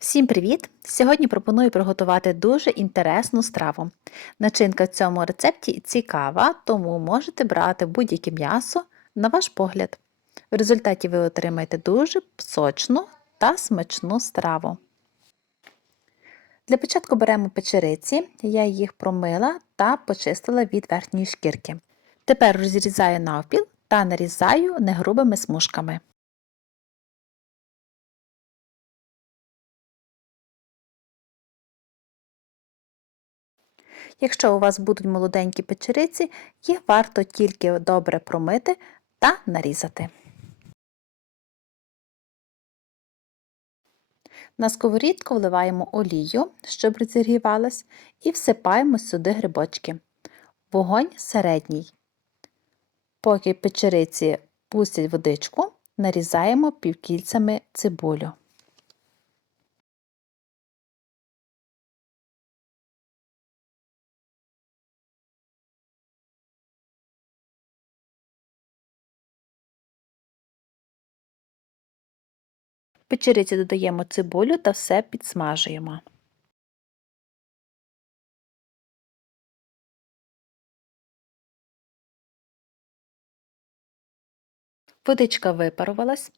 Всім привіт! Сьогодні пропоную приготувати дуже інтересну страву. Начинка в цьому рецепті цікава, тому можете брати будь-яке м'ясо на ваш погляд. В результаті ви отримаєте дуже сочну та смачну страву. Для початку беремо печериці, я їх промила та почистила від верхньої шкірки. Тепер розрізаю навпіл та нарізаю негрубими смужками. Якщо у вас будуть молоденькі печериці, їх варто тільки добре промити та нарізати. На сковорідку вливаємо олію, щоб розігрівалась, і всипаємо сюди грибочки. Вогонь середній. Поки печериці пустять водичку, нарізаємо півкільцями цибулю. Печериці додаємо цибулю та все підсмажуємо. Водичка випарувалась,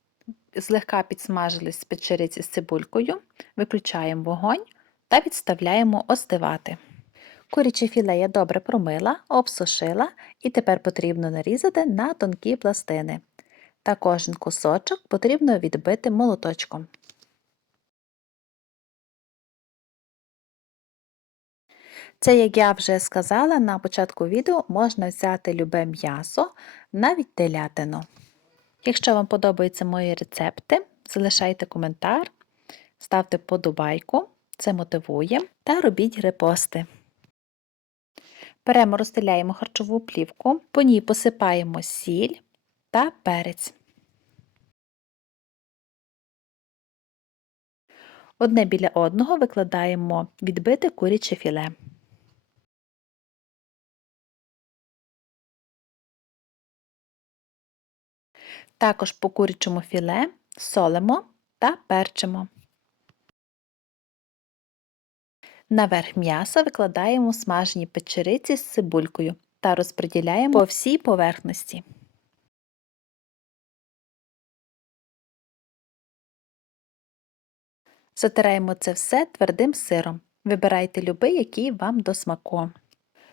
злегка підсмажились печериці з цибулькою, виключаємо вогонь та відставляємо остивати. Куряче філе я добре промила, обсушила і тепер потрібно нарізати на тонкі пластини та кожен кусочок потрібно відбити молоточком. Це, як я вже сказала на початку відео, можна взяти любе м'ясо, навіть телятину. Якщо вам подобаються мої рецепти, залишайте коментар, ставте подобайку, це мотивує, та робіть репости. Беремо, розстеляємо харчову плівку, по ній посипаємо сіль, та перець. Одне біля одного викладаємо відбите куряче філе. Також по курячому філе солимо та перчимо. Наверх м'яса викладаємо смажені печериці з цибулькою та розподіляємо по всій поверхності. Затираємо це все твердим сиром. Вибирайте любий, який вам до смаку.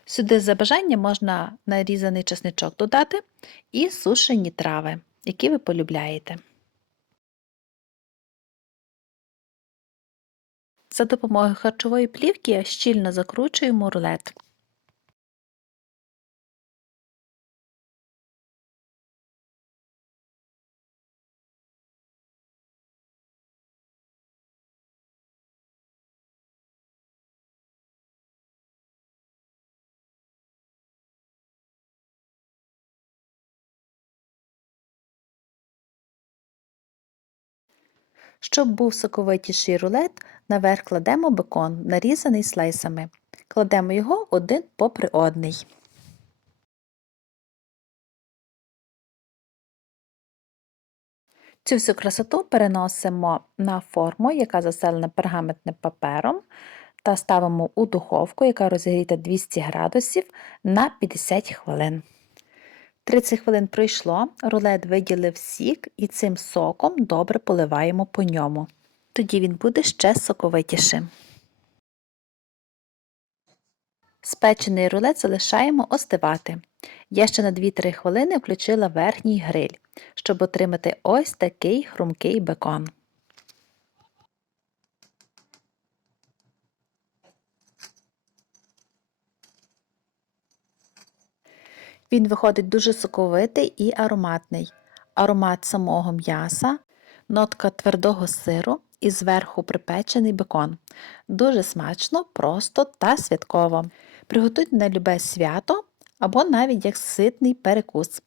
Сюди за бажання можна нарізаний чесничок додати і сушені трави, які ви полюбляєте. За допомогою харчової плівки щільно закручуємо рулет. Щоб був соковитіший рулет, наверх кладемо бекон, нарізаний слайсами. Кладемо його один попри одний. Цю всю красоту переносимо на форму, яка заселена пергаментним папером, та ставимо у духовку, яка розігріта 200 градусів на 50 хвилин. 30 хвилин пройшло, рулет виділив сік і цим соком добре поливаємо по ньому. Тоді він буде ще соковитішим. Спечений рулет залишаємо остивати. Я ще на 2-3 хвилини включила верхній гриль, щоб отримати ось такий хрумкий бекон. Він виходить дуже соковитий і ароматний. Аромат самого м'яса, нотка твердого сиру і зверху припечений бекон. Дуже смачно, просто та святково. Приготуйте на любе свято або навіть як ситний перекус.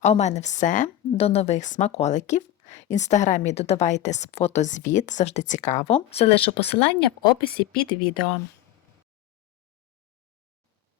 А у мене все. До нових смаколиків. В інстаграмі додавайте фотозвіт, завжди цікаво. Залишу посилання в описі під відео.